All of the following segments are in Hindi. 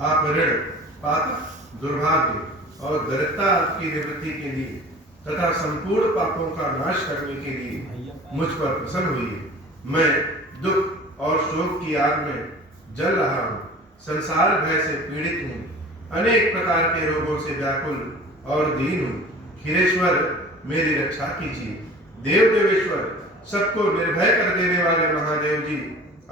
आप ऋण, पाप, दुर्भाग्य और दरिद्रता की निवृत्ति के लिए तथा संपूर्ण पापों का नाश करने के लिए मुझ पर प्रसन्न हुई। मैं दुख और शोक की आग में जल रहा हूँ, संसार भय से पीड़ित हूँ, अनेक प्रकार के रोगों से व्याकुल और दीन हूँ। खीरेश्वर, मेरी रक्षा कीजिए। देव देवेश्वर, सबको निर्भय कर देने वाले महादेव जी,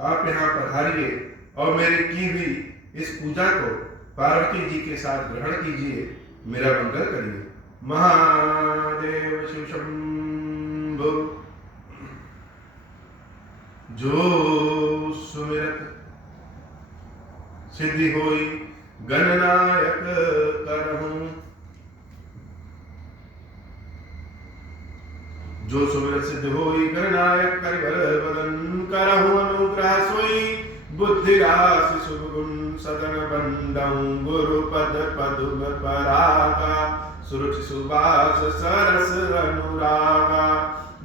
आप यहाँ पधारिए और मेरी की हुई इस पूजा को पार्वती जी के साथ ग्रहण कीजिए, मेरा मंगल करिए। महादेव शिव शंभो। जो सुमिरत सिद्धि होई गणनायक करहूं, जो सुमिरत सिद्धि होई गणनायक करिबर बदन करहूं, अनुग्रह सोई बुद्धि राशि शुभ गुण सदन बंदं, गुरु पद पदुम परागा सुरुचि सुबास सरस अनुरागा,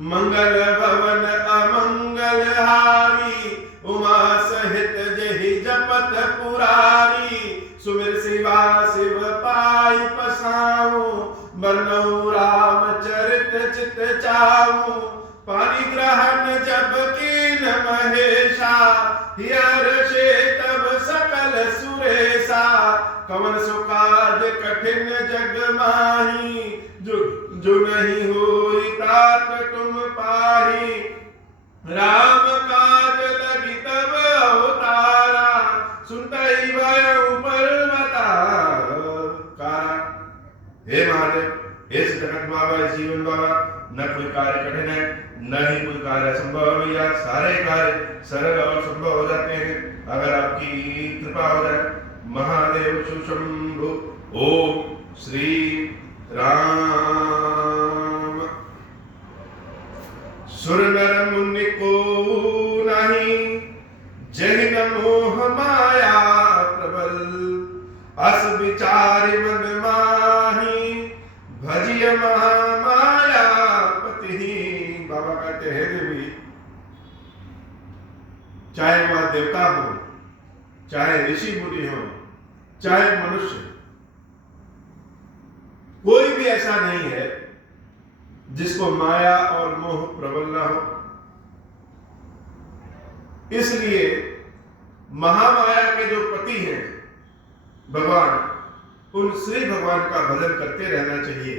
मंगल भवन अमंगल हारी, उमा सहित जहि जपत पुरारी, सुमिर शिवा शिव पाई पसाऊं, बरनऊ राम चरित चित चाऊं, पानी ग्रहण जब कीन महेशा, हियर्षे तब सकल सुरेशा, कवन सुकाज कठिन जग माही, जो नहीं होई तात तुम पाही, राम काज लगी तब अवतारा, सुनतई भयउ पर्वतारा। हे महादेव, इस जगत बाबा, इस जीवन बाबा, न कोई कार्य कठिन है, न ही कोई कार्य असंभव है भैया। सारे कार्य सरल और संभव हो जाते हैं अगर आपकी कृपा हो जाए। महादेव शिव शंभो। ओम श्री राम। सुर नर मुनि को नहीं, जहि न मोह माया प्रबल, अस विचार मन माही, भजिय महामाया पति। बाबा कहते हैं देवी, चाहे वह देवता हो, चाहे ऋषि मुनि हो, चाहे मनुष्य, कोई भी ऐसा नहीं है जिसको माया और मोह प्रबल ना हो। इसलिए महामाया के जो पति हैं भगवान, उन श्री भगवान का भजन करते रहना चाहिए।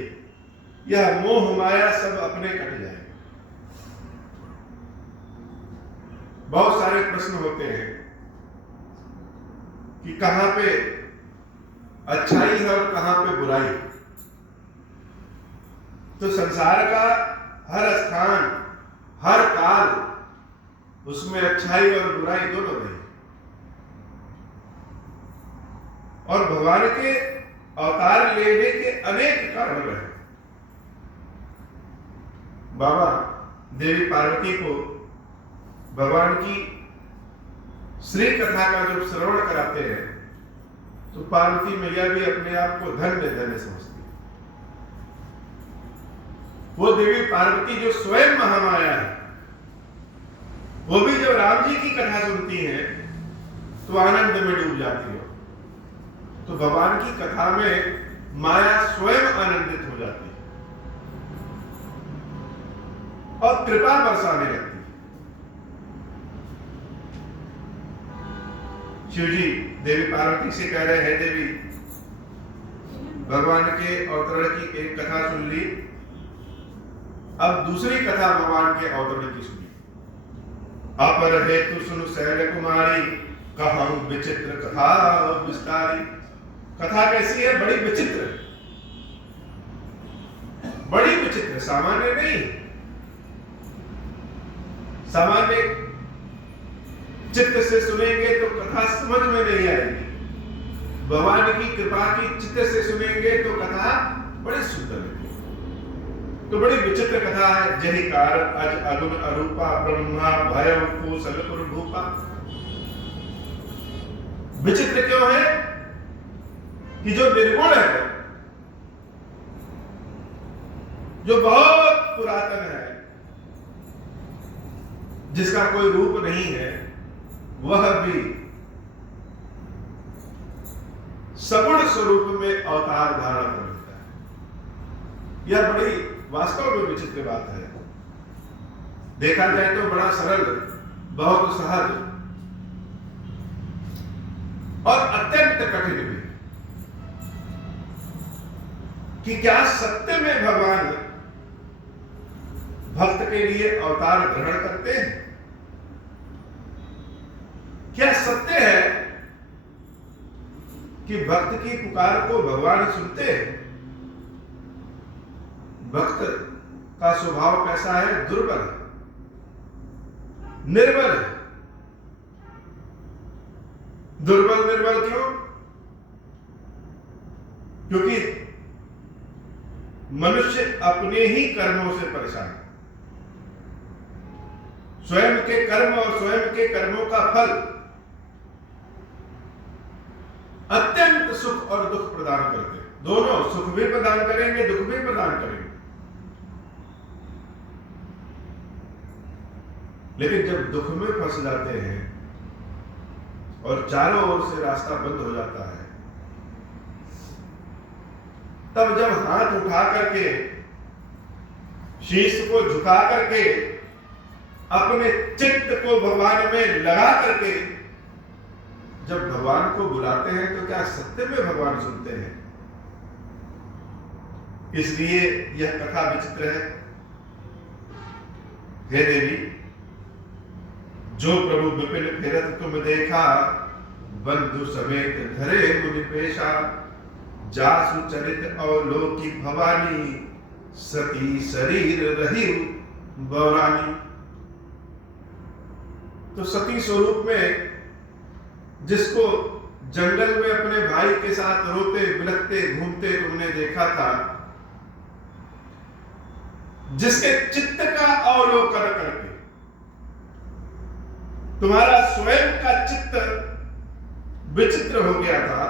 यह मोह माया सब अपने कट जाए। बहुत सारे प्रश्न होते हैं कि कहां पे अच्छाई है और कहां पे बुराई। तो संसार का हर स्थान, हर काल, उसमें अच्छाई और बुराई दोनों रही। और भगवान के अवतार लेने के अनेक कारण रहे। बाबा देवी पार्वती को भगवान की श्री कथा का जब श्रवण कराते हैं तो पार्वती मैया भी अपने आप को धन्य धन्य समझती है। वो देवी पार्वती जो स्वयं महामाया है, वो भी जब राम जी की कथा सुनती है तो आनंद में डूब जाती है। तो भगवान की कथा में माया स्वयं आनंदित हो जाती है और कृपा बरसाने लगती है। शिव जी देवी पार्वती से कह रहे हैं, देवी भगवान के अवतरण की एक कथा सुन ली, अब दूसरी कथा भगवान के अवतरण की सुनी। अपर हेतु सुनु शैल कुमारी, कहूं विचित्र कथा विस्तारी। कथा कैसी है? बड़ी विचित्र, बड़ी विचित्र, सामान्य नहीं। सामान्य चित्त से सुनेंगे तो कथा समझ में नहीं आएगी। भगवान की कृपा की चित्त से सुनेंगे तो कथा बड़ी सुंदर लगेगी। तो बड़ी विचित्र कथा है। जही कारण अज अगुण अरूपा, ब्रह्मा भय कुशल भूपा। विचित्र क्यों है? कि जो निर्गुण है, जो बहुत पुरातन है, जिसका कोई रूप नहीं है, वह भी सगुण स्वरूप में अवतार धारण कर लेता है। यह बड़ी वास्तव में विचित्र बात है। देखा जाए तो बड़ा सरल, बहुत सहज और अत्यंत कठिन भी कि क्या सत्य में भगवान भक्त के लिए अवतार ग्रहण करते हैं? क्या सत्य है कि भक्त की पुकार को भगवान सुनते हैं? भक्त का स्वभाव कैसा है? दुर्बल है, निर्बल है। दुर्बल निर्बल क्यों? क्योंकि मनुष्य अपने ही कर्मों से परेशान है। स्वयं के कर्म और स्वयं के कर्मों का फल अत्यंत सुख और दुख प्रदान करते हैं। दोनों सुख भी प्रदान करेंगे, दुख भी प्रदान करेंगे। लेकिन जब दुख में फंस जाते हैं और चारों ओर से रास्ता बंद हो जाता है, तब जब हाथ उठा करके, शीश को झुका करके, अपने चित्त को भगवान में लगा करके जब भगवान को बुलाते हैं, तो क्या सत्य में भगवान सुनते हैं? इसलिए यह कथा विचित्र है। हे देवी, जो प्रभु विपिन फिरत तुम देखा, बंधु समेत धरे मुनि पेशा, जासु चरित अवलोकी भवानी, सती शरीर रही बौरानी। तो सती स्वरूप में जिसको जंगल में अपने भाई के साथ रोते बिलखते घूमते तुमने देखा था, जिसके चित्त का अवलोकन करके तुम्हारा स्वयं का चित्त विचित्र हो गया था,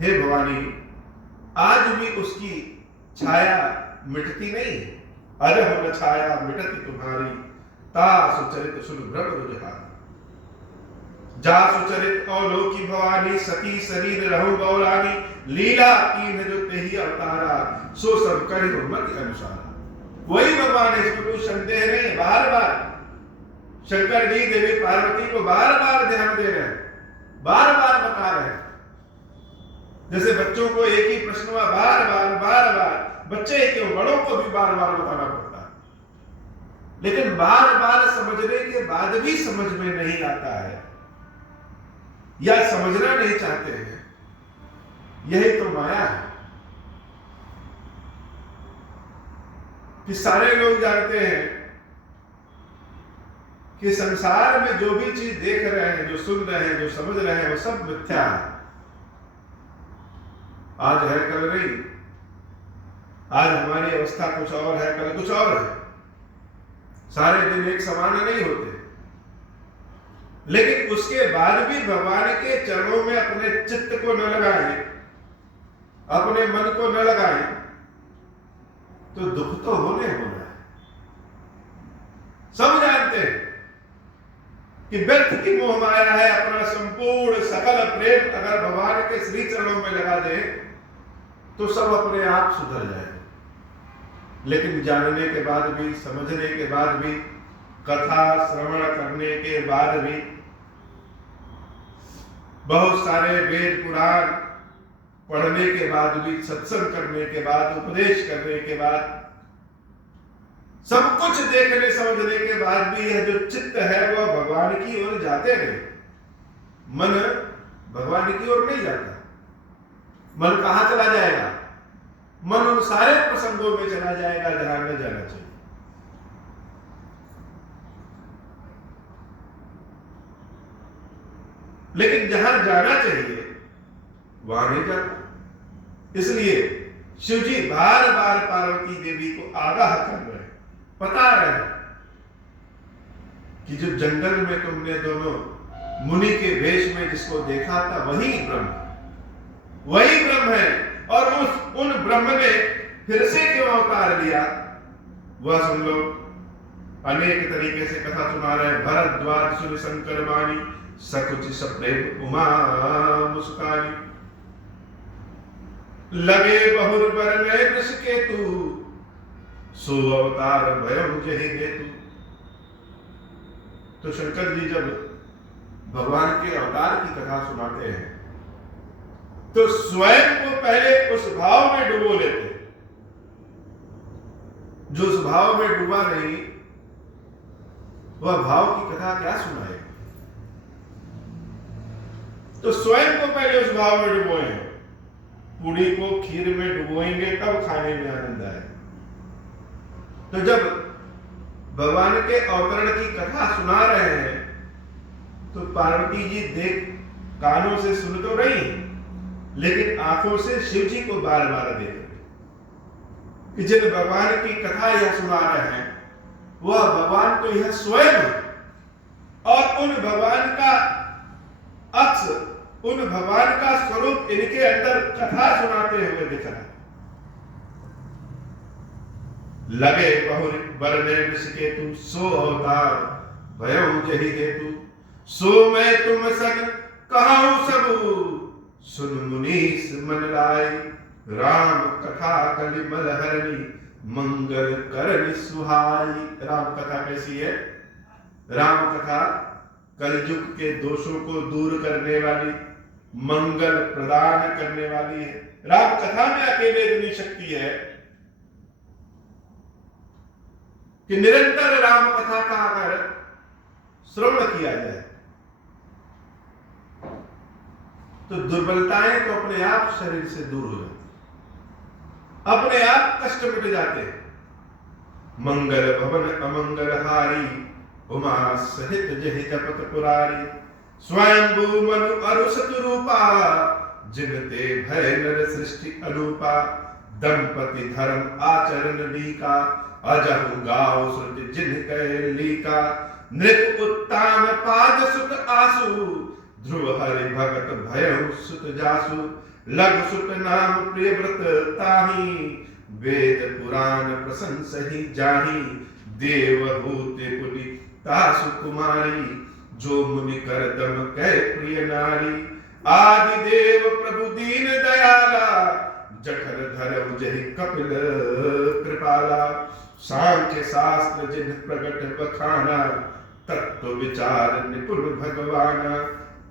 हे भवानी, आज भी उसकी छाया मिटती नहीं। अरह न छाया मिटती तुम्हारी, ता सुचरित सुन भ्रम रुझान। जा सुचरित अवलोकी भवानी, सती शरीर रहु गौरानी, लीला कीन जो तेहि अवतारा, सो सब करि मति अनुसार। वही भगवान है, इसमें कोई संदेह नहीं। बार बार शंकर जी देवी पार्वती को बार बार ध्यान दे रहे हैं, बार बार बता रहे हैं। जैसे बच्चों को एक ही प्रश्न बार बार, बच्चे क्यों, बड़ों को भी बार बार बताना पड़ता है। लेकिन बार बार समझने के बाद भी समझ में नहीं आता है या समझना नहीं चाहते हैं। यही तो माया है कि सारे लोग जानते हैं कि संसार में जो भी चीज देख रहे हैं, जो सुन रहे हैं, जो समझ रहे हैं, वो सब मिथ्या है। आज है कल नहीं। आज हमारी अवस्था कुछ और है, कल कुछ और है। सारे दिन एक समान नहीं होते। लेकिन उसके बाद भी भगवान के चरणों में अपने चित्त को न लगाए, अपने मन को न लगाए, तो दुख तो होने होना है। सब जानते हैं कि व्यर्थ की मोह माया है। अपना संपूर्ण सकल प्रेम अगर भगवान के श्री चरणों में लगा दे तो सब अपने आप सुधर जाए। लेकिन जानने के बाद भी, समझने के बाद भी, कथा श्रवण करने के बाद भी, बहुत सारे वेद पुराण पढ़ने के बाद भी, सत्संग करने के बाद, उपदेश करने के बाद, सब कुछ देखने समझने के बाद भी यह जो चित्त है वह भगवान की ओर जाते नहीं। मन भगवान की ओर नहीं जाता। मन कहां चला जाएगा? मन उन सारे प्रसंगों में चला जाएगा जहां न जाना चाहिए। लेकिन जहां जाना चाहिए वहां नहीं जाता। इसलिए शिव जी बार बार पार्वती देवी को आगाह कर रहे हैं, बता रहे हैं कि जो जंगल में तुमने दोनों मुनि के वेश में जिसको देखा था वही ब्रह्म, वही ब्रह्म है। और उन ब्रह्म ने फिर से क्यों अवतार लिया वह सुन लो। अनेक तरीके से कथा सुना रहे। भरद्वाज सुन शंकर वाणी, सकुच सप्रेम उमा मुस्कानी। लगे बहुर बर गए वृष के तू, सो अवतार भयम जहि हेतु। तो शंकर जी जब भगवान के अवतार की कथा सुनाते हैं तो स्वयं को पहले उस भाव में डुबो लेते। जो उस भाव में डूबा नहीं वह भाव की कथा क्या सुनाए। तो स्वयं को पहले उस भाव में डुबोए हैं। पूरी को खीर में डुबोएंगे तब खाने में आनंद आए। तो जब भगवान के अवतरण की कथा सुना रहे हैं तो पार्वती जी देख कानों से सुन तो रही लेकिन आंखों से शिव जी को बार बार देख रही कि जिन भगवान की कथा यह सुना रहे हैं वह भगवान तो यह स्वयं है और उन भगवान का अक्ष, उन भगवान का स्वरूप इनके अंदर कथा सुनाते हुए दिख रहा है। लगे बहुर बरने वृष के तू, सो अवतार भयउ जहि हेतु। सो मैं तुम सन कहूं सबू, सुन मुनीस मन लाए। राम कथा कलिमल हरणी, मंगल करनि सुहाई। राम कथा कैसी है? राम कथा कलयुग के दोषों को दूर करने वाली, मंगल प्रदान करने वाली है। राम कथा में अकेले इतनी शक्ति है कि निरंतर राम कथा का अगर श्रवण किया जाए तो दुर्बलताएं तो अपने आप शरीर से दूर हो जाती, अपने आप कष्ट मिट जाते हैं। मंगल भवन अमंगल हारी, उमा सहित जहि जपत पुरारी। स्वयंभू मनु अरु शत्रुरूपा, जिनते भय नर सृष्टि अनूपा। दंपति धर्म आचरण लीका, अजहु गाओ श्रुति जिन कह लीका। नृप उत्तान पाद सुत आसु, ध्रुव हरि भगत भयउ सुत जासु। लघु सुत नाम प्रिय व्रत ताहि, वेद पुराण प्रशंसहि जाहि। देवहूति पुनि तासु कुमारी, जो मुनि कर दम कह प्रिय नारी। आदि देव प्रभु दीन दयाला, जठर धरउ जहि कपिल कृपाला। सांख्य शास्त्र जिन प्रगट बखाना, तत्व विचार निपुण भगवाना।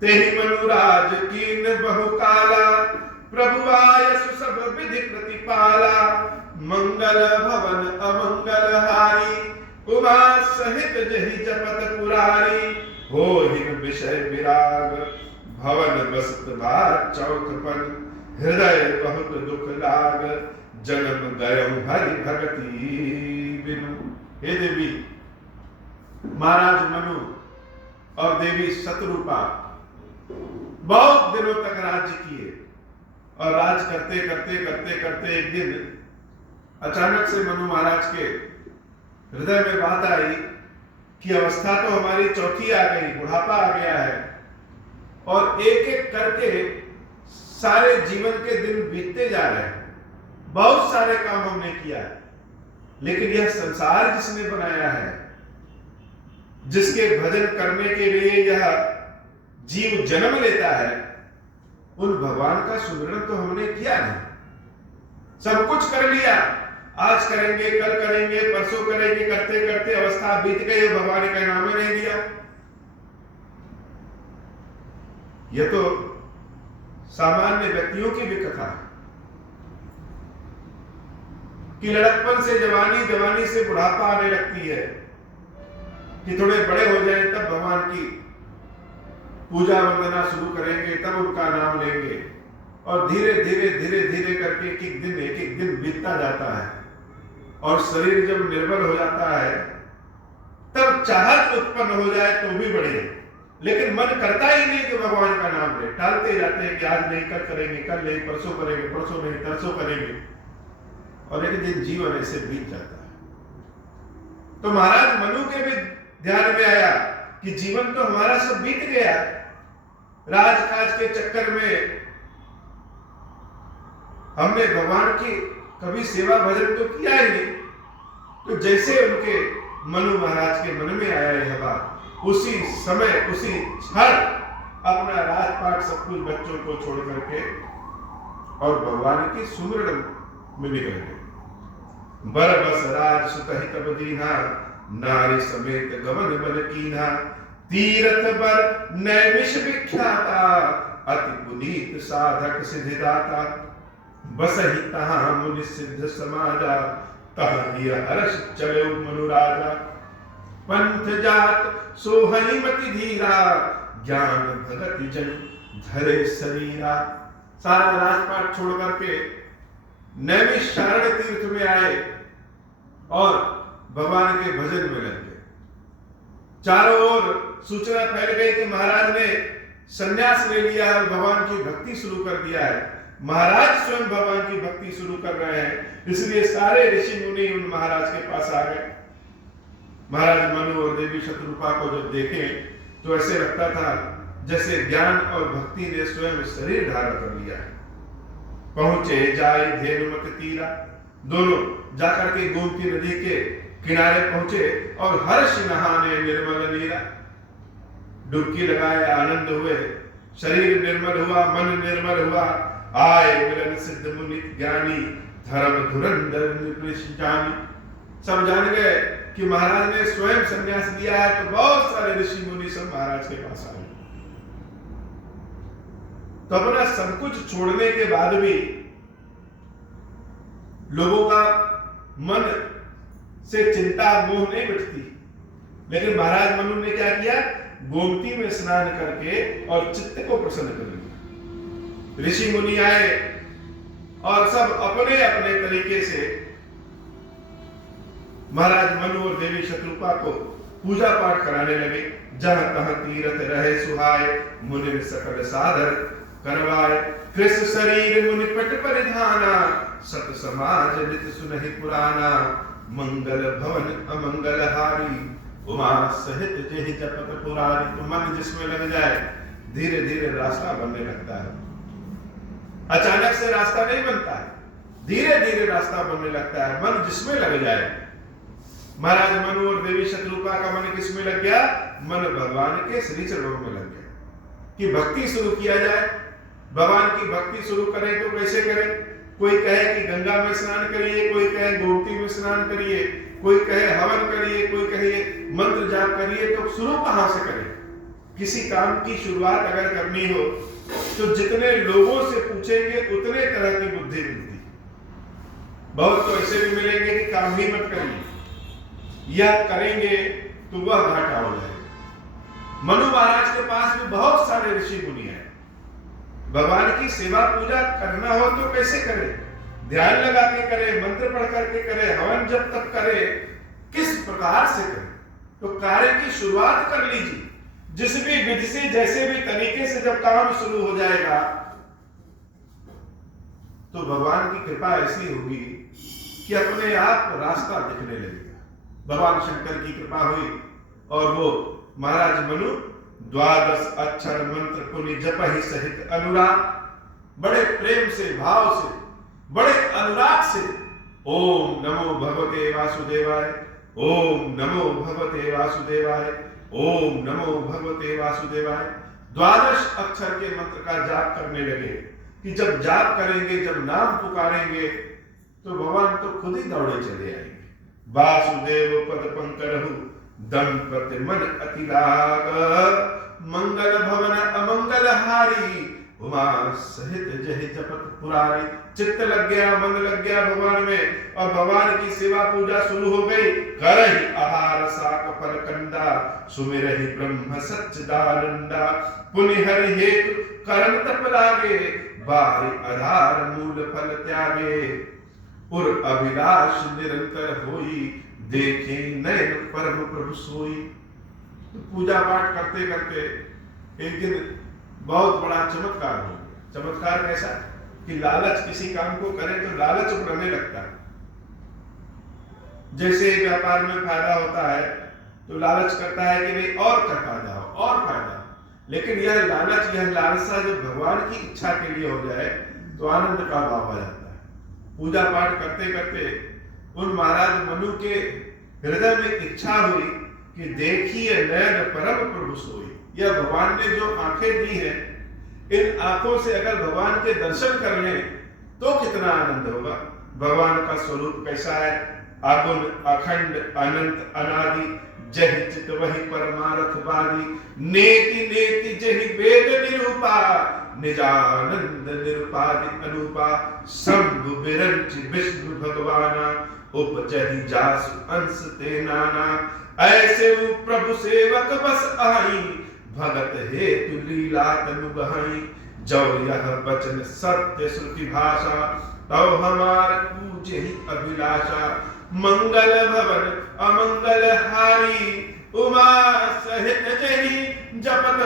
तेहि मनुराज कीन बहुकाला, प्रभु आयसु सब विधि प्रतिपाला। मंगल भवन अमंगल हारी, उमा सहित जहि जपत पुरारी। हो हिन विषय विराग, भवन बसत बार चौथपन। हृदय बहुत दुख लाग, जन्म गयउ हरि भगति बिनु। हे देवी, महाराज मनु और देवी शत्रुपा बहुत दिनों तक राज्य किए और राज करते करते करते करते एक दिन अचानक से मनु महाराज के हृदय में बात आई कि अवस्था तो हमारी चौथी आ गई, बुढ़ापा आ गया है और एक एक करके सारे जीवन के दिन बीतते जा रहे हैं। बहुत सारे काम हमने किया है, लेकिन यह संसार जिसने बनाया है, जिसके भजन करने के लिए यह जीव जन्म लेता है, उन भगवान का सुमिरन तो हमने किया नहीं। सब कुछ कर लिया, आज करेंगे, कल करेंगे, परसों करेंगे, करते करते अवस्था बीत गई और भगवान का नाम ही नहीं दिया। यह तो सामान्य व्यक्तियों की भी कथा है कि लड़कपन से जवानी, जवानी से बुढ़ापा आने लगती है कि थोड़े बड़े हो जाए तब भगवान की पूजा वंदना शुरू करेंगे, तब उनका नाम लेंगे और धीरे धीरे धीरे धीरे करके एक एक दिन बीतता जाता है और शरीर जब निर्बल हो जाता है तब चाहत उत्पन्न हो जाए तो भी बढ़े, लेकिन मन करता ही नहीं कि भगवान का नाम ले। टालते जाते हैं कि आज नहीं, कल करेंगे, कल नहीं, परसों करेंगे, परसों नहीं, तरसों करेंगे और एक दिन जीवन ऐसे बीत जाता है। तो महाराज मनु के भी ध्यान में आया कि जीवन तो हमारा सब बीत गया, राजकाज के चक्कर में हमने भगवान की कभी सेवा भजन तो किया ही नहीं। तो जैसे उनके मनु महाराज के मन में आया यह बात, उसी समय उसी क्षण अपना राजपाट सब कुछ बच्चों को छोड़ करके और भगवान की सुमिरन में निकल गए। बरबस राज सुतहि तब दीना, नारी समेत गमन बल कीना। तीरथ बर नैमिष विख्याता, अति पुनीत साधक सिद्धिदाता। बसहि तहां मुनि सिद्ध समाजा, तहां हर्ष चलो मनुराजा। पंथ जात सोहनि मति धीरा, ज्ञान भगति जन धरे शरीरा। सारा राजपाट छोड़ करके नैमिषारण्य तीर्थ में आए और भगवान के भजन में लग गए। चारों ओर सूचना फैल गई कि महाराज ने संन्यास ले लिया है, भगवान की भक्ति शुरू कर दिया है। महाराज स्वयं भगवान की भक्ति शुरू कर रहे हैं, इसलिए सारे ऋषि मुनि उन महाराज के पास आ गए। महाराज मनु और देवी शत्रुपा को जब देखे तो ऐसे लगता था जैसे ज्ञान और भक्ति ने स्वयं शरीर धारण कर लिया है। पहुंचे जाए धेनुमत तीरा, दोनों जाकर के गोमती नदी के किनारे पहुंचे और हर्ष नहाने निर्मल नीरा। डुबकी लगाए, आनंद हुए, शरीर निर्मल हुआ, मन निर्मल हुआ। आए मिलन सिद्ध मुनि ज्ञानी, धर्म धुरंधर निपृष जानी। सब जान गए कि महाराज ने स्वयं संन्यास दिया है, तो बहुत सारे ऋषि मुनि सब महाराज के पास आए। तो अपना सब कुछ छोड़ने के बाद भी लोगों का मन से चिंता मोह नहीं मिटती, लेकिन महाराज मनु ने क्या किया, गोमती में स्नान करके और चित्त को प्रसन्न कर लिया। ऋषि मुनि आए और सब अपने अपने तरीके से महाराज मनु और देवी शत्रुपा को पूजा पाठ कराने लगे। जहां तहां तीरथ रहे सुहाए, मुनि सकल साधर करवाए। कृष्ण शरीर मुनि पट परिधाना, सत समाज नित सुनहि पुराना। मंगल भवन अमंगल हारी, उमा सहित जेहि जपत पुरारी। तो मन जिसमें लग जाए धीरे धीरे रास्ता बनने लगता है। अचानक से रास्ता नहीं बनता है, धीरे धीरे रास्ता बनने लगता है, मन जिसमें लग जाए। महाराज मनु और देवी शत्रुपा का मन किसमें लग गया, मन भगवान के श्री चरणों में लग गया कि भक्ति शुरू किया जाए। भगवान की भक्ति शुरू करें तो कैसे करें? कोई कहे कि गंगा में स्नान करिए, कोई कहे गोमती में स्नान करिए, कोई कहे हवन करिए, कोई कहे मंत्र जाप करिए। तो शुरू कहां से करें? किसी काम की शुरुआत अगर करनी हो तो जितने लोगों से पूछेंगे उतने तरह की बुद्धि मिलती। बहुत तो ऐसे भी मिलेंगे कि काम ही मत करिए, यह करेंगे तो वह घाटा हो जाएगा। मनु महाराज के पास भी बहुत सारे ऋषि मुनि हैं। भगवान की सेवा पूजा करना हो तो कैसे करें? ध्यान लगा के करें, मंत्र पढ़ करके करें, हवन जब तक करें, किस प्रकार से करें? तो कार्य की शुरुआत कर लीजिए। जिस भी विधि से, जैसे भी तरीके से जब काम शुरू हो जाएगा तो भगवान की कृपा ऐसी होगी कि अपने आप रास्ता दिखने लगेगा। भगवान शंकर की कृपा हुई और वो महाराज मनु 12 अक्षर मंत्र पुनि जपहि सहित अनुराग, बड़े प्रेम से, भाव से, बड़े अनुराग से ओम नमो भगवते वासुदेवाय, ओम नमो भगवते वासुदेवाय, ओम नमो भगवते वासुदेवाय 12 अक्षर के मंत्र का जाप करने लगे कि जब जाप करेंगे, जब नाम पुकारेंगे तो भगवान तो खुद ही दौड़े चले आएंगे। वासुदेव पद पंकरहु दंपति मन अति लाग, मंगल भवन अमंगल हारी, उमा सहित जहि जपत पुरारी। चित्त लग गया, मन लग गया भगवान में और भगवान की सेवा पूजा शुरू हो गई। करहि आहार साक फल कंदा, सुमिरहि ब्रह्म सच्चिदानंदा। पुनि हरि हेतु करम तप लागे, बारि आधार मूल फल त्यागे। उर अभिलाष निरंतर होई, देखे नयन परम प्रभु सोई। तो पूजा पाठ करते करते एक दिन बहुत बड़ा चमत्कार हो गया। चमत्कार कैसा कि लालच, किसी काम को करें तो लालच उभरने लगता है। जैसे व्यापार में फायदा होता है तो लालच करता है कि नहीं और फायदा हो, और फायदा। लेकिन यह लालच, यह लालसा जब भगवान की इच्छा के लिए हो जाए तो आनंद का भाव आ जाता है। पूजा पाठ करते करते उन महाराज मनु के हृदय में इच्छा हुई कि देखिए नयन परम प्रभु सोई। या भगवान ने जो आंखें दी हैं, इन आंखों से अगर भगवान के दर्शन कर लें तो कितना आनंद होगा। भगवान का स्वरूप कैसा है? आगुण, अखंड, अनंत, अनादि, जहि चित वही परमारथ वादी, नेति नेति जहि वेद निरूपा, निजानंद निरुपाधि अनुपा, शंभु विरंच विष्णु भगवाना, उपजहि जासु अंश ते नाना, ऐसे प्रभु सेवक बस आई, भगत हेतु लीला तनु बहाई, जो यह वचन सत्य श्रुति भाषा, तव हमार पूजे ही अभिलाषा, मंगल भवन अमंगल हारी, उमा सहित जहि जपत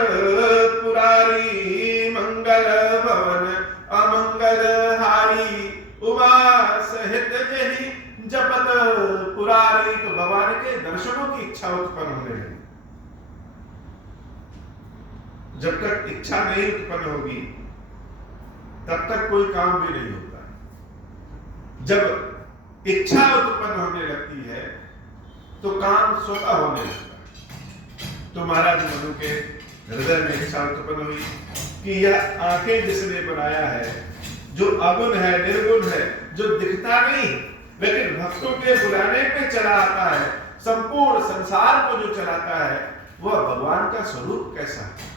पुरारी, मंगल भवन अमंगल हारी, उमा सहित जहि जपत पुरारी। तो भगवान के दर्शनों की इच्छा उत्पन्न होने लगी। जब तक इच्छा नहीं उत्पन्न होगी तब तक कोई काम भी नहीं होता। जब इच्छा उत्पन्न होने लगती है तो काम स्वतः होने लगता है। तो महाराज मनु के हृदय में इच्छा उत्पन्न हुई कि यह आंखें जिसने बनाया है, जो अगुण है, निर्गुण है, जो दिखता नहीं लेकिन भक्तों के बुलाने पे चला आता है, संपूर्ण संसार को जो चलाता है, वह भगवान का स्वरूप कैसा है?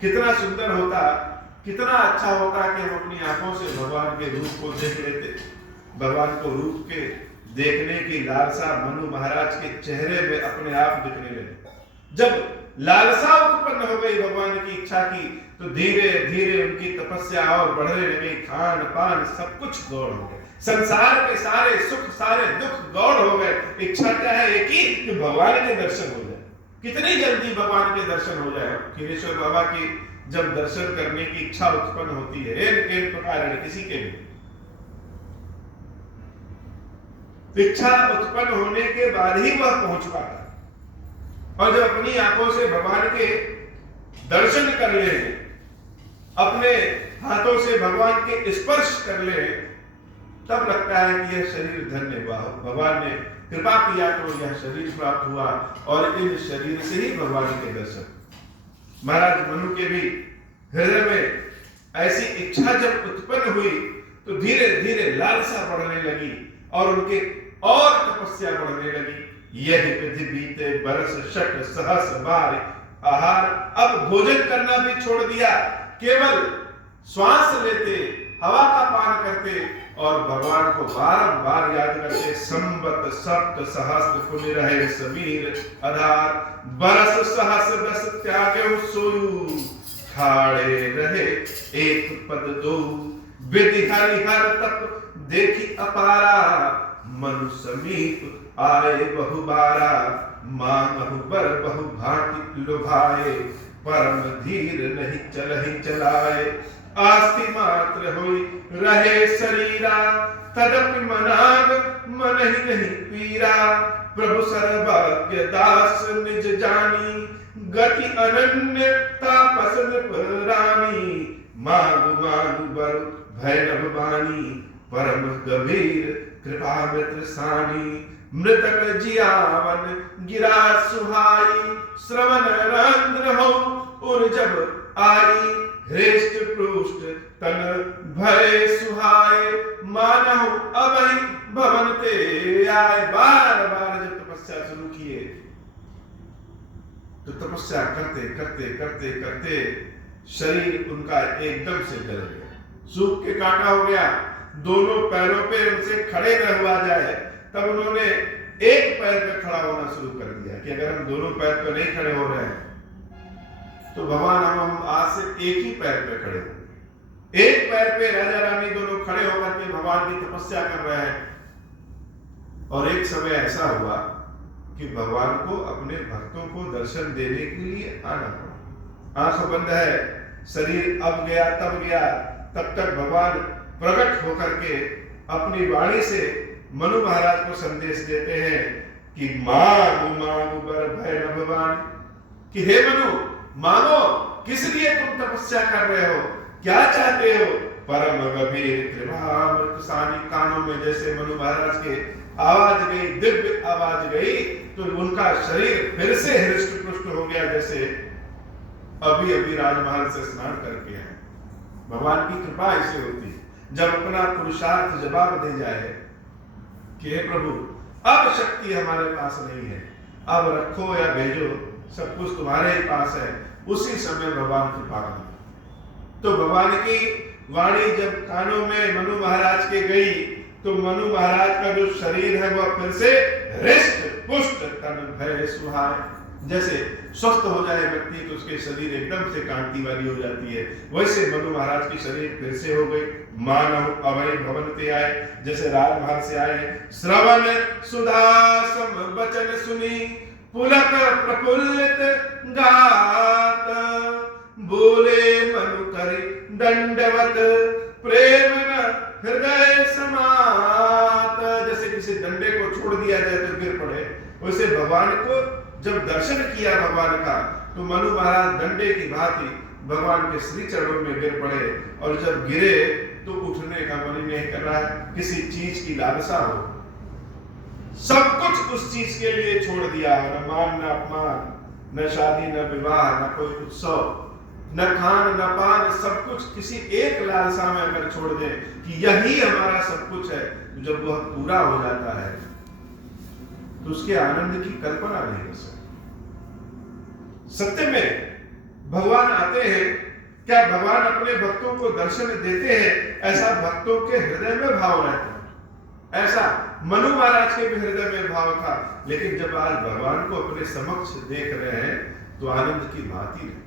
कितना सुंदर होता, कितना अच्छा होता कि हम अपनी आंखों से भगवान के रूप को देख लेते। भगवान को रूप के देखने की लालसा मनु महाराज के चेहरे में अपने आप दिखने लगी। जब लालसा उत्पन्न हो गई भगवान की इच्छा की, तो धीरे धीरे उनकी तपस्या और बढ़ने लगी। खान पान सब कुछ गौड़ हो गए, संसार के सारे सुख सारे दुख गौड़ हो गए। इच्छा क्या है? एक ही कि भगवान के दर्शन हो जाए। कितनी जल्दी भगवान के दर्शन हो जाए। खीरेश्वर बाबा की जब दर्शन करने की इच्छा उत्पन्न होती है, एक प्रकार है किसी के भी, इच्छा उत्पन्न होने के बाद ही वह पहुंच पाता है। और जब अपनी आंखों से भगवान के दर्शन कर ले, अपने हाथों से भगवान के स्पर्श कर ले, तब लगता है कि यह शरीर धन्य हुआ। भगवान ने कृपा किया तो यह शरीर प्राप्त हुआ, और इन शरीर से ही भगवान के दर्शन। महाराज मनु के भी हृदय में ऐसी इच्छा जब उत्पन्न हुई तो धीरे धीरे लालसा बढ़ने लगी और उनके और तपस्या बढ़ने लगी। यही पृथ्वी बरस शत सहस बार आहार। अब भोजन करना भी छोड़ दिया, केवल श्वास लेते, हवा का पान करते और भगवान को बारंबार याद करते। संबत सप्त सहस्त्र पुण्य रहे समीर आधार, बरस सहस दस त्यागे सोयु, खाड़े रहे एक पद दो, विधि हरिहर तप देखी अपारा, मनु समीप आए बहुबारा, मांगहु बर बहु भांति लुभाए, परम धीर नहीं चलहि चलाए, आस्ति मात्र होई रहे शरीरा, तदपि मनाग मन ही नहीं पीरा, प्रभु सर्वज्ञ दास निज जानी, गति अनन्य तापस नृपरानी, मांगु मांगु बर भैरव बानी, परम गंभीर कृपा मित्र सानी, मृतक जियावन गिरा सुहाई, श्रवण रंध्र हो उर जब आई, हृष्ट पृष्ठ तन भय सुहाए, मानहु अबहि भवन ते आए। बार बार जब तपस्या शुरू किए तो तपस्या करते करते करते करते शरीर उनका एकदम से जल गया, सूख के काटा हो गया। दोनों पैरों पे उनसे खड़े न हुआ जाए, तब उन्होंने एक पैर पे खड़ा होना शुरू कर दिया कि अगर हम दोनों पैर पे नहीं खड़े हो रहे हैं तो भगवान हम आज से एक ही पैर पे खड़े होंगे। एक पैर पे राजा रानी दोनों खड़े होकर के भगवान की तपस्या कर रहे हैं। और एक समय ऐसा हुआ कि भगवान को अपने भक्तों को दर्शन देने के लिए आना पड़ा। आंख बंद है, शरीर अब गया तब गया, तब तक भगवान प्रकट होकर के अपनी वाणी से मनु महाराज को संदेश देते हैं कि मांगो मांगो बर भय भगवान, कि हे मनु मांगो, किस लिए तुम तपस्या कर रहे हो, क्या चाहते हो? परम गंभीर कृपामृत सानी। कानों में जैसे मनु महाराज के आवाज गई, दिव्य आवाज गई, तो उनका शरीर फिर से हृष्ट पुष्ट हो गया, जैसे अभी अभी राजमहल से स्नान करके आए। भगवान की कृपा ऐसे होती है, जब अपना पुरुषार्थ जवाब दे जाए कि हे प्रभु अब शक्ति हमारे पास नहीं है, अब रखो या भेजो, सब कुछ तुम्हारे ही पास है, उसी समय भगवान कृपा करते। तो भगवान की वाणी जब कानों में मनु महाराज के गई तो मनु महाराज का जो शरीर है वह फिर से हृष्ट पुष्ट तन भय सुहाए। जैसे स्वस्थ हो जाए व्यक्ति तो उसके शरीर एकदम से कांति वाली हो जाती है, वैसे मनु महाराज की शरीर फिर से हो गई। मानव अभय भवन पे आए, जैसे राजमहल से आए, श्रवण सुधा सम वचन सुनी पुलक प्रफुल्लित गात, बोले मनु कर दंडवत प्रेम न हृदय समात। जैसे किसी डंडे को छोड़ दिया जाए तो गिर पड़े, वैसे भगवान को जब दर्शन किया भगवान का तो मनु महाराज डंडे की भांति भगवान के श्री चरणों में गिर पड़े, और जब गिरे तो उठने का मन नहीं कर रहा है, किसी चीज की लालसा हो, सब कुछ उस चीज के लिए छोड़ दिया, न मान न अपमान, न शादी न विवाह, न कोई उत्सव, न खान न पान, सब कुछ किसी एक लालसा में अगर छोड़ दे कि यही हमारा सब कुछ है, तो जब वह पूरा हो जाता है तो उसके आनंद की कल्पना नहीं कर सकते। सत्य में भगवान आते हैं, क्या भगवान अपने भक्तों को दर्शन देते हैं, ऐसा भक्तों के हृदय में भाव रहता है। ऐसा मनु महाराज के भी हृदय में भाव था, लेकिन जब आज भगवान को अपने समक्ष देख रहे हैं तो आनंद की बात ही नहीं,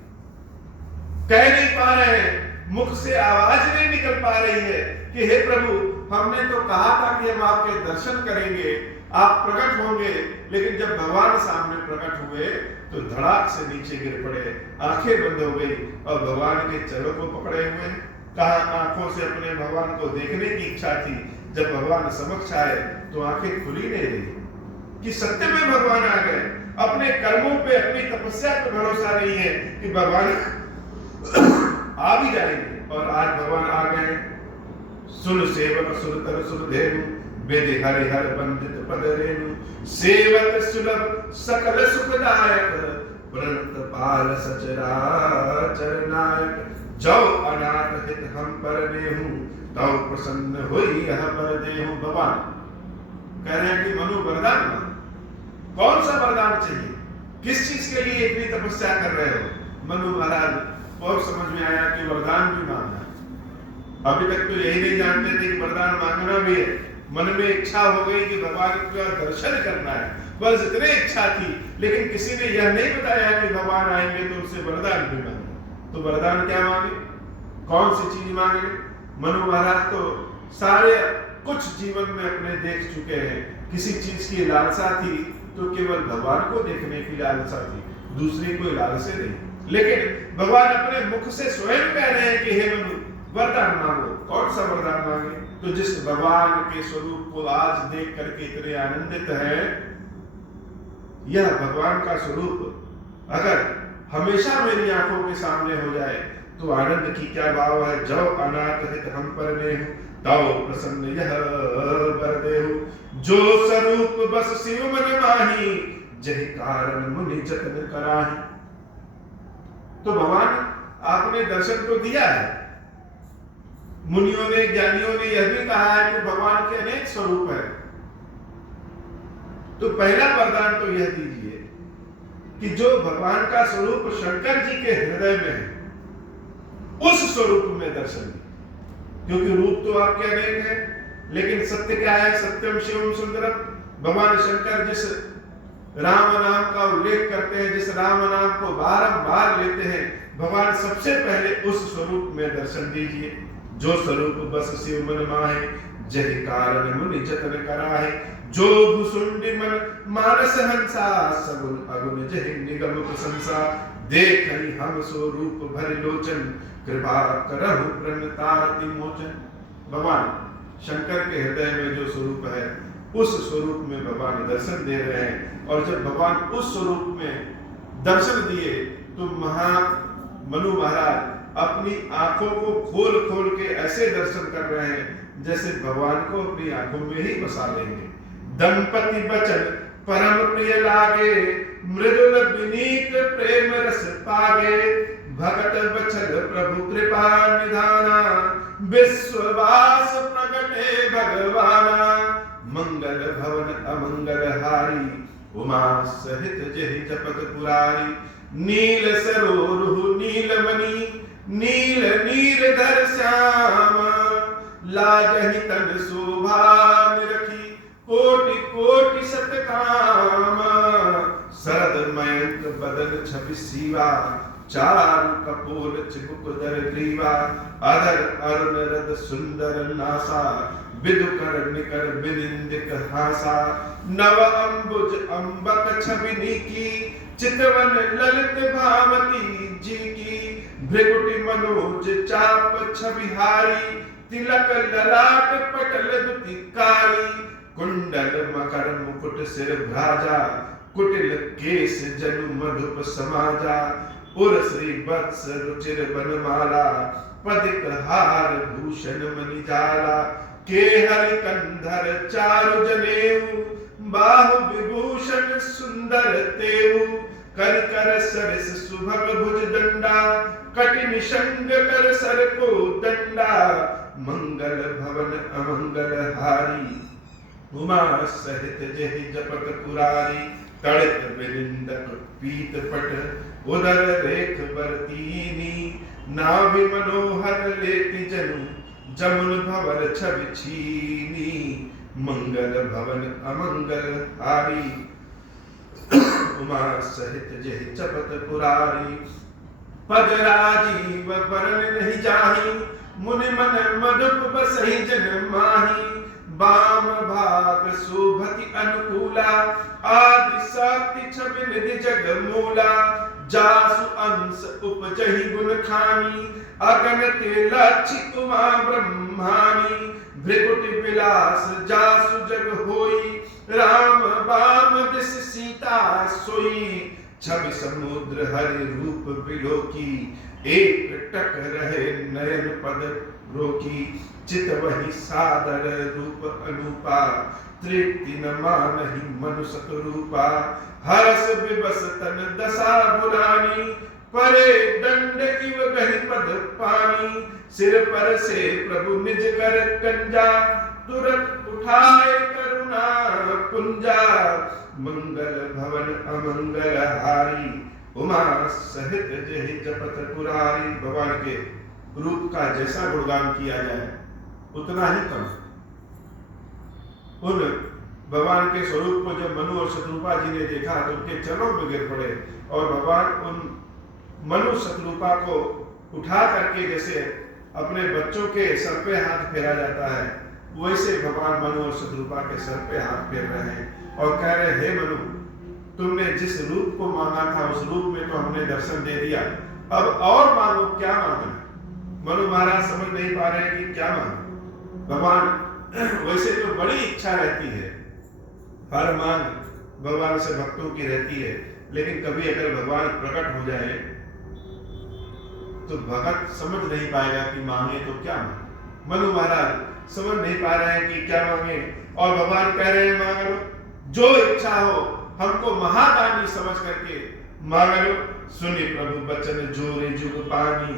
कह नहीं पा रहे हैं, मुख से आवाज नहीं निकल पा रही है कि हे प्रभु हमने तो कहा था कि हम आपके दर्शन करेंगे, आप प्रकट होंगे, लेकिन जब भगवान सामने प्रकट हुए तो धड़ाक से नीचे गिर पड़े, आंखें बंद हो गई और भगवान के चरणों को पकड़े हुए। कहा आंखों से अपने भगवान को देखने की इच्छा थी, जब भगवान समक्ष आए तो आंखें खुली नहीं रही कि सत्य में भगवान आ गए। अपने कर्मों पे, अपनी तपस्या पे भरोसा नहीं है कि भगवान आ भी जाएंगे, और आज भगवान आ गए। सुन सेवक सुरतर सुरधेनु, वेद हरि हर बंदित पद रेणु, सेवक सुलभ सकल सुखदायक, प्रणत पाल सचराचर नायक, जो अनाथ हित हम पर नेहु, तौ प्रसन्न होई यह बर देहु। भगवान कह रहे हैं कि मनु वरदान मांग, कौन सा वरदान चाहिए, किस चीज के लिए इतनी तपस्या कर रहे हो। मनु महाराज और समझ में आया कि वरदान भी मांगना, अभी तक तो यही नहीं जानते थे कि वरदान मांगना भी है। मन में इच्छा हो गई कि भगवान का दर्शन करना है, बस इतनी इच्छा थी, लेकिन किसी ने यह नहीं बताया कि भगवान आएंगे तो उनसे वरदान भी मांगे। तो वरदान क्या मांगे, कौन सी चीज मांगे। मनु महाराज तो सारे कुछ जीवन में अपने देख चुके हैं, किसी चीज की लालसा थी तो केवल भगवान को देखने की लालसा थी, दूसरी कोई लालसा नहीं। लेकिन भगवान अपने मुख से स्वयं कह रहे हैं कि हे मनु वरदान मांगो। कौन सा वरदान मांगे, तो जिस भगवान के स्वरूप को आज देख करके इतने आनंदित है, यह भगवान का स्वरूप अगर हमेशा मेरी आंखों के सामने हो जाए तो आनंद की क्या भाव है। जो अनाथ हित हम पर नेहु, तौ प्रसन्न यह बर देहु, जो स्वरूप बस शिव मन माही, जहि कारण मुनि जतन कराही। तो भगवान आपने दर्शन तो दिया है, मुनियों ने ज्ञानियों ने यह भी कहा है कि भगवान के अनेक स्वरूप है, तो पहला वरदान तो यह दीजिए कि जो भगवान का स्वरूप शंकर जी के हृदय में है उस स्वरूप में दर्शन दी। क्योंकि रूप तो आपके अनेक है, लेकिन सत्य क्या है, सत्यम शिवम सुंदरम। भगवान शंकर जिस राम नाम का उल्लेख करते हैं, जिस राम नाम को बारंबार लेते हैं, भगवान सबसे पहले उस स्वरूप में दर्शन दीजिए। जो स्वरूप बस शिव मन माहे, जहि कारण मुनि जतन कराहे, जो भुसुंडी मन मानस हंसा, सगुन अगुन जहि निगम प्रशंसा, देखहि हम स्वरूप भरि लोचन, कृपा करहु प्रणतारति मोचन। भगवान शंकर के हृदय में जो स्वरूप है उस स्वरूप में भगवान दर्शन दे रहे हैं, और जब भगवान उस स्वरूप में दर्शन दिए तो मनु महाराज अपनी आंखों को खोल खोल के ऐसे दर्शन कर रहे हैं जैसे भगवान को अपनी आंखों में ही बसा लेंगे। दंपति बचन परम प्रिय लागे, मृदुल विनीत प्रेम रस पागे, भगत बचल प्रभु कृपा निधाना, विश्ववास प्रगटे भगवाना। मंगल भवन अमंगल हारी, उमा सहित जहि जपत पुरारी। नील सरोरुह नीलमणि, नील नीरधर श्याम। लाजहि तन शोभा निरखी, कोटि कोटि सतकाम। शरद मयंक बदन छवि सीवा, चारु कपोल चिबुक दर ग्रीवा। अधर अरुण रद सुंदर नासा, विदु कर निकर बिनिंदिक हासा। नव अंबुज अंबक छवि की, चितवन ललित भावती जी की। भृगुटि मनोज चाप छविहारी, तिलक ललाट पटल दुतिकारी। कुंडल मकर मुकुट सिर भ्राजा, कुटिल केस जनु मधुप समाजा। उर श्री वत्स रुचिर बनमाला, पदिक हार भूषण मणिजाला। केहरि कंधर चारु जनेऊ, बाहु विभूषण सुंदर तेऊ। कर कर सरस सुभग भुज दंडा, कटि निषंग कर सर को दंडा। मंगल भवन अमंगल हारी, उमा सहित जहि जपत पुरारी। तड़ित विरिंदक पीत पट, उदर रेख बरतीनी। नाभि मनोहर लेति जनु, जमुन भवर छवि छीनी। मंगल भवन अमंगल हारी, उमा सहित जहि जपत पुरारी। पद राजीव बरन नहीं जाहि, मुनि मन मधुप बसहि जन माही। बाम भाग शोभति अनुकूला, आदि शक्ति छवि निधि जग मूला। जासु अंश उपजहि गुण खानी, अगणित लक्षि उमा ब्रह्मानी। भृगुटि विलास जासु जग होई, राम बाम दिस सीता सोई। छवि समुद्र हरि रूप बिलोकी, एक टक रहे नयन पद रोकी। चित वही सादर रूप अनूपा, तृप्ति न मानहि मनु सतरूपा। हरस विबस तन दशा बुलानी, परे दंड इव गहि पद पानी। सिर पर से प्रभु निज कर कंजा, तुरंत उठाए करुणा पुंजा। मंगल भवन अमंगल हारी, उमा सहित जहि जपत पुरारी। भगवान के रूप का जैसा गुणगान किया जाए उतना ही कम। उन भगवान के स्वरूप को जब मनु और शत्रुपा जी ने देखा तो उनके चरणों में गिर पड़े, और भगवान उन मनु शत्रुपा को उठा करके जैसे अपने बच्चों के सर पे हाथ फेरा जाता है, वैसे भगवान मनु और शत्रुपा के सर पे हाथ फेर रहे हैं और कह रहे, हे मनु, तुमने जिस रूप को मांगा था उस रूप में तो हमने दर्शन दे दिया, अब और मांगो, क्या मांगना। मनु महाराज समझ नहीं पा रहे कि क्या मांगो। भगवान वैसे तो बड़ी इच्छा रहती है, हर मांग भगवान से भक्तों की रहती है, लेकिन कभी अगर भगवान प्रकट हो जाए तो भक्त समझ नहीं पाएगा कि मांगे तो क्या मांगे। मनु महाराज समझ नहीं पा रहे हैं कि क्या मांगे, और भगवान कह रहे हैं मांग लो, जो इच्छा हो, हमको महादानी समझ करके मांग लो। सुनि प्रभु बचन जोरे जुग पानी,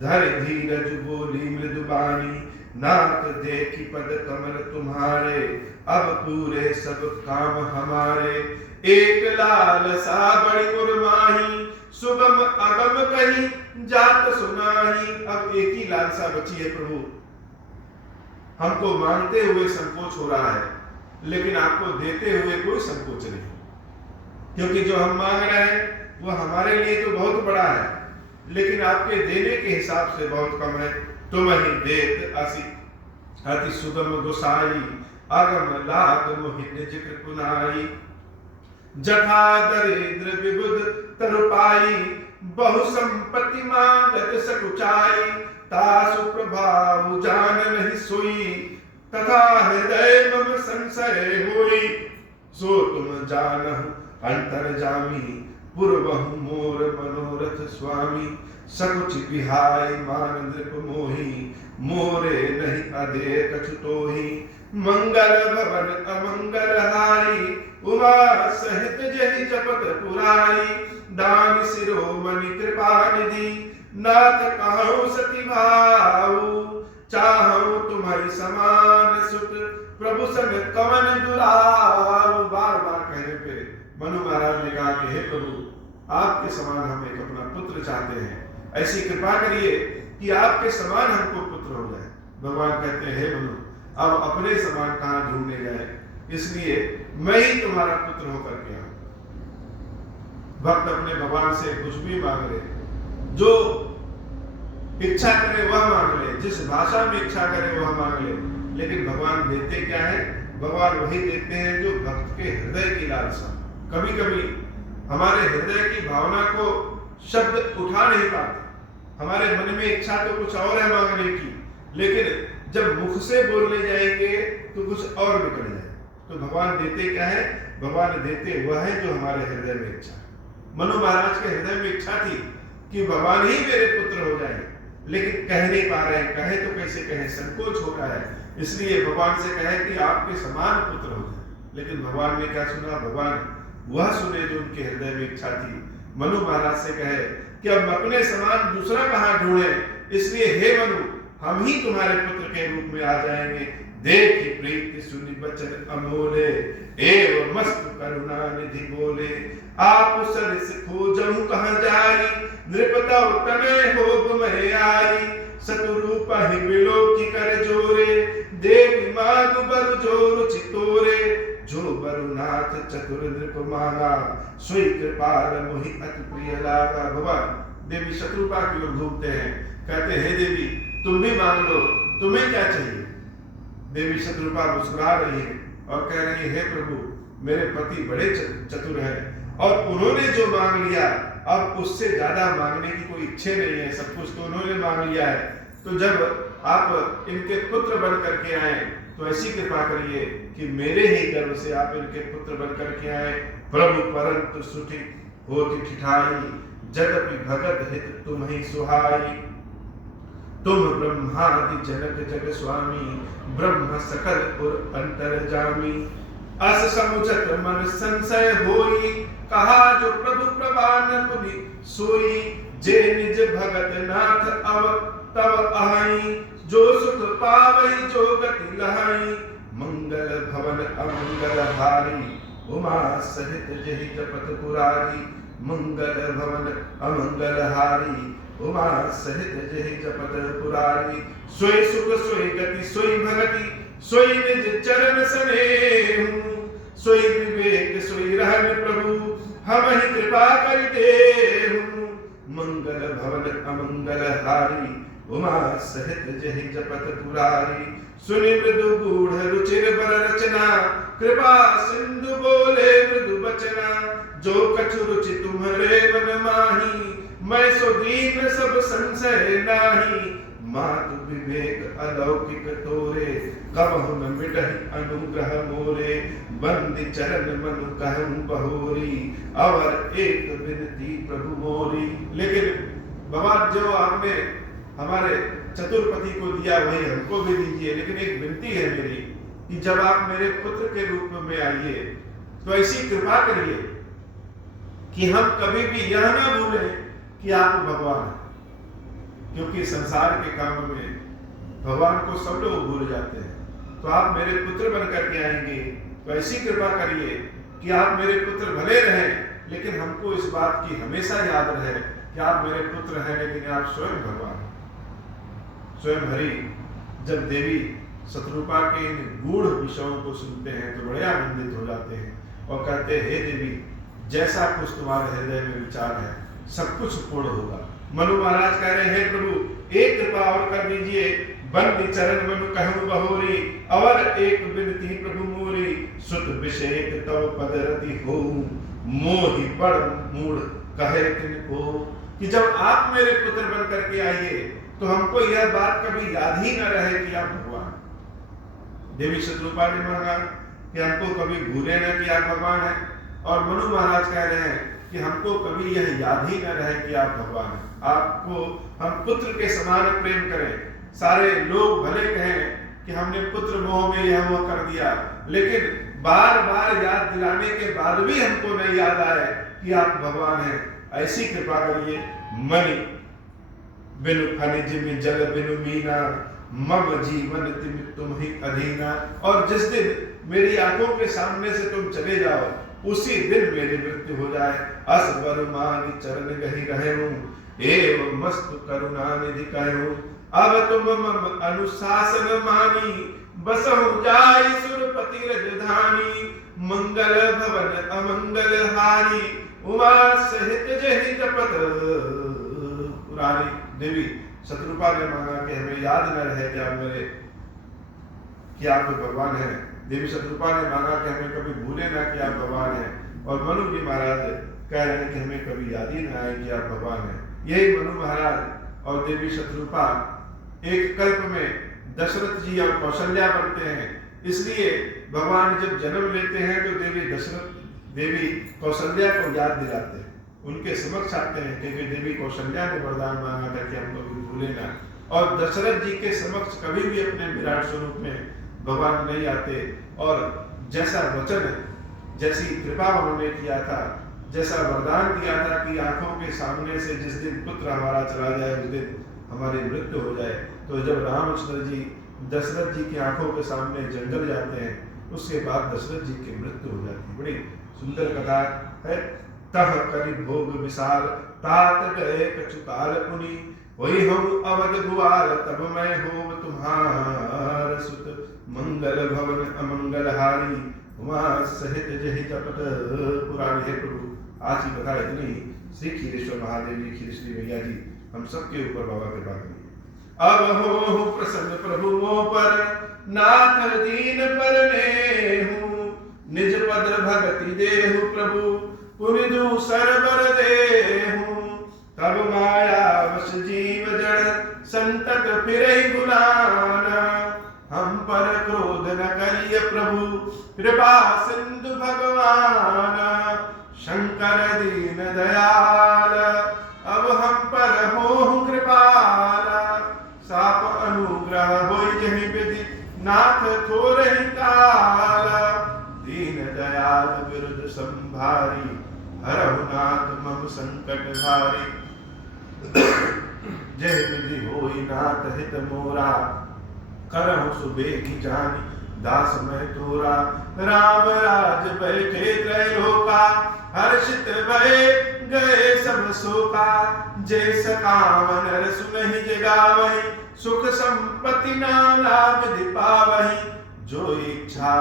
धर धीरज बोली मृदुबानी। नाथ देखी पद कमल तुम्हारे, अब पूरे सब काम हमारे। एक लाल सा बड़ी उर्माही, सुगम अगम कहीं जात सुनाही। अब एक ही लालसा बची है प्रभु, हमको मांगते हुए संकोच हो रहा है, लेकिन आपको देते हुए कोई संकोच नहीं, क्योंकि जो हम मांग रहे हैं वो हमारे लिए तो बहुत बड़ा है, लेकिन आपके देने के हिसाब से बहुत कम है। तुम ही देत असी अति सुगम गोसाई, अगम लाग मोहि निज कृपुनाई। जथा दरिद्र विबुध तरुपाई, बहु संपत्ति मांगत सकुचाई। तासु प्रभाव जान नहीं सोई, तथा हृदय मम संशय होई। सो तुम जानहु अंतर्जामी, पूर्वहु मोर मनोरथ स्वामी। सकुच बिहाय मान नृप मोही, मोरे नहीं अदे कछु तोही। मंगल भवन अमंगल हारी, उमा सहित जहि जपत पुरारी। दान शिरोमणि कृपा निधि, नाथ कहूँ सती भाऊ, चाहूं तुम्हारी समान सुत, प्रभु सन कवन दुराऊ। बार बार कहने पे मनु महाराज ने कहा कि हे प्रभु, आपके समान हम एक अपना पुत्र चाहते हैं, ऐसी कृपा करिए कि आपके समान हमको पुत्र हो जाए। भगवान कहते हैं हे मनु, अब अपने समान कहां ढूंढने जाए, इसलिए मैं ही तुम्हारा पुत्र होकर के आऊं। भक्त अपने भगवान से कुछ भी मांग ले, जो इच्छा करे वह मांग ले, जिस भाषा में इच्छा करे वह मांग ले, लेकिन भगवान देते क्या है? भगवान वही देते हैं जो भक्त के हृदय की लालसा। कभी कभी हमारे हृदय की भावना को शब्द उठा नहीं पाते, हमारे मन में इच्छा तो कुछ और है मांगने की, लेकिन जब मुख से बोलने जाएंगे तो कुछ और निकल जाए। तो भगवान देते क्या है? भगवान देते वह है जो हमारे हृदय में इच्छा। मनु महाराज के हृदय में इच्छा थी कि भगवान ही मेरे पुत्र हो जाए, लेकिन कह नहीं पा रहे हैं, कहे तो कैसे कहे, संकोच हो रहा है, इसलिए भगवान से कहे कि आपके समान पुत्र हो जाए। लेकिन भगवान ने क्या सुना? भगवान वह सुने जो उनके हृदय में इच्छा थी। मनु महाराज से कहे कि अब अपने समान दूसरा कहां ढूंढे, इसलिए हे मनु, हम ही तुम्हारे पुत्र के रूप में आ जाएंगे। देखी प्रीति सुनि बचन अमोले, एवं मस्त करुणा निधि बोले, आप सरिस खोजहु कहां जाई, नृपतौ तनय होब मह आई, सतुरूप ही बिलो की कर जोरे, देवी मांगु बरु जोरु चितोरे, जो बरुनाथ चतुर नृप मांगा, सोई कृपाल मोहि अति प्रिय लागा। भगवान देवी शत्रुपा की ओर घूमते हैं, कहते हे देवी तुम भी मांग लो, तुम्हें क्या चाहिए? देवी शत्रुपा मुस्कुरा रही है और कह रही है हे प्रभु, मेरे पति बड़े चतुर हैं और उन्होंने जो मांग लिया अब उससे ज्यादा मांगने की कोई इच्छा नहीं है, सब कुछ तो उन्होंने मांग लिया है। तो जब आप इनके पुत्र बन करके आए तो ऐसी कृपा करिए कि मेरे ही गर्भ से आप इनके पुत्र बन करके आए। प्रभु परंतु सुठी होति ठिठाई, जगति भगत हित तुम ही सुहाई, तुम ब्रह्मादि जनक जग स्वामी, ब्रह्म सकल और अंतर्जामी। अस समुझत मन संशय होई, कहा जो प्रभु प्रवान पुनि सोई, जे निज भगत नाथ अव तब आई, जो सुख पावई जो गति लहाई, मंगल भवन अमंगल हारी, उमा सहित जहि जपत पुरारी, मंगल भवन अमंगल हारी, उमा सहित जहि जपत पुरारी, सोई सुख सोई गति सोई भगति, सोई निज चरण सनेहु, सोई विवेक सोई रहन प्रभु, हम ही कृपा कर देहु, मंगल भवन अमंगल हारी, उमा सहित जहि जपत पुरारी, सुनि मृदु गूढ़ रुचिर बर रचना, कृपा सिंधु बोले मृदु बचना, जो कछु रुचि तुम्हारे मन माही, मैं सो दीन सब संशय नाही, मातु विवेक अलौकिक तोरे, कबहु न मिटहि अनुग्रह मोरे, बंदी चरण मनु कहूं बहोरी, अवर एक विनती प्रभु मोरी। लेकिन भगवान जो आपने हमारे चतुर्पति को दिया वही हमको भी दीजिए, लेकिन एक विनती है मेरी कि जब आप मेरे पुत्र के रूप में आइए तो ऐसी कृपा करिए कि हम कभी भी यह ना भूलें कि आप भगवान हैं, क्योंकि संसार के काम में भगवान को सब लोग भूल जाते हैं। तो आप मेरे पुत्र बन करके आएंगे तो ऐसी कृपा करिए कि आप मेरे पुत्र भले रहें, लेकिन हमको इस बात की हमेशा याद रहे कि आप मेरे पुत्र हैं, लेकिन आप स्वयं भगवान हैं। स्वयं हरि जब देवी शत्रुपा के इन गूढ़ विषयों को सुनते हैं तो बड़े आनंदित हो जाते हैं और कहते हैं हे देवी, जैसा कुछ तुम्हारे हृदय में विचार है सब कुछ पूर्ण होगा। मनु महाराज कह रहे हैं प्रभु एक कृपा और कर दीजिए, बंदी चरण मनु कहूं बहोरी, और एक विनती प्रभु मोरी, सुत विषेक तव पद रति हो, मोहि बड़ मूढ़ कहे तिनको, कि जब आप मेरे पुत्र बन करके आइए तो हमको यह बात कभी याद ही न रहे कि आप भगवान। देवी शत्रुपा ने मांगा कि हमको कभी भूले न कि आप भगवान हैं, और मनु महाराज कह रहे हैं कि हमको कभी यह याद ही न रहे कि आप भगवान हैं। आपको हम पुत्र के समान प्रेम करें, सारे लोग भले कहें कि हमने पुत्र मोह में यह वो कर दिया, लेकिन बार बार याद दिलाने के बाद भी हमको नहीं याद आए कि आप भगवान हैं। ऐसी कृपा करिए। मणि बिनु खनिज में जल बिनु मीना, मम जीवन तुम ही अधीना। और जिस दिन मेरी आंखों के सामने से तुम चले जाओ, उसी दिन मेरी मृत्यु हो जाए। असबर मान चरण गही रहे हूँ, एवं मस्त करुणा निधि कहूँ। अब तुम मम अनुशासन मानी, बसहु जाय सुरपति राजधानी। मंगल भवन अमंगल हारी, उमा सहित जहि जपत पुरारी। देवी शत्रुपा ने मांगा कि हमें याद न रहे कि आप भगवान हैं। देवी शत्रुपा ने मांगा कि हमें कभी भूले ना कि आप भगवान हैं। और मनु जी महाराज कह रहे हैं कि हमें कभी याद ही ना आए कि आप भगवान हैं। यही मनु महाराज और देवी शत्रुपा एक कल्प में दशरथ जी और कौशल्या बनते हैं। इसलिए भगवान जब जन्म लेते हैं तो देवी कौशल्या को याद दिलाते हैं, उनके समक्ष आते हैं, क्योंकि देवी कौशल्या ने वरदान मांगा था कि हम कभी भूले ना। और दशरथ जी के समक्ष कभी भी अपने विराट स्वरूप में भगवान नहीं आते। और जैसा वचन, जैसी कृपा उन्होंने किया था, जैसा वरदान दिया था कि आंखों के सामने से जिस दिन पुत्र हमारा चला जाए उस दिन हमारी मृत्यु हो जाए, तो जब रामचंद्र जी दशरथ जी की आंखों के सामने जंगल जाते हैं, उसके बाद दशरथ जी की मृत्यु हो जाती है। बड़ी सुंदर कथा है। तह करि भोग विशाल, तात गए कछुकाल पुनि। वही हम अवध गुआर, तब मैं हो तुम्हार सुत। मंगल भवन अमंगल हारी, उमा सहित जहि जपत पुरारी। हे प्रभु, आज की कथा इतनी। श्री क्षीरेश्वर महादेव जी, क्षीरेश्वरी मैया जी हम सबके ऊपर बाबा कृपा करिए। अब हो प्रसन्न प्रभु मो पर, नाथ दीन पर नेहु। निज पद भगति देहु प्रभु, पुनि दूसर बर देहु। तब माया वश जीव जड़, संतत फिरहि बुलाना। हम पर क्रोध न करिय प्रभु, कृपा सिंधु भगवान। शंकर दीन दयाल, अब हम पर हो कृपाल। साप अनुग्रह होई जहि विधि, नाथ थोरहि काल। दीन दयाल विरुद्ध संभारी, हरहु नाथ मम संकट भारी। जय विधि होई नाथ हित मोरा, करहु सुबेगी जानी। दास मैं तोरा, राम राज बैठे त्रैलोका। हर्षित भय गए सब शोका, जय सकाम नर सुनहि जगावहि। सुख संपत्ति नाना विधि पावहि, जो इच्छा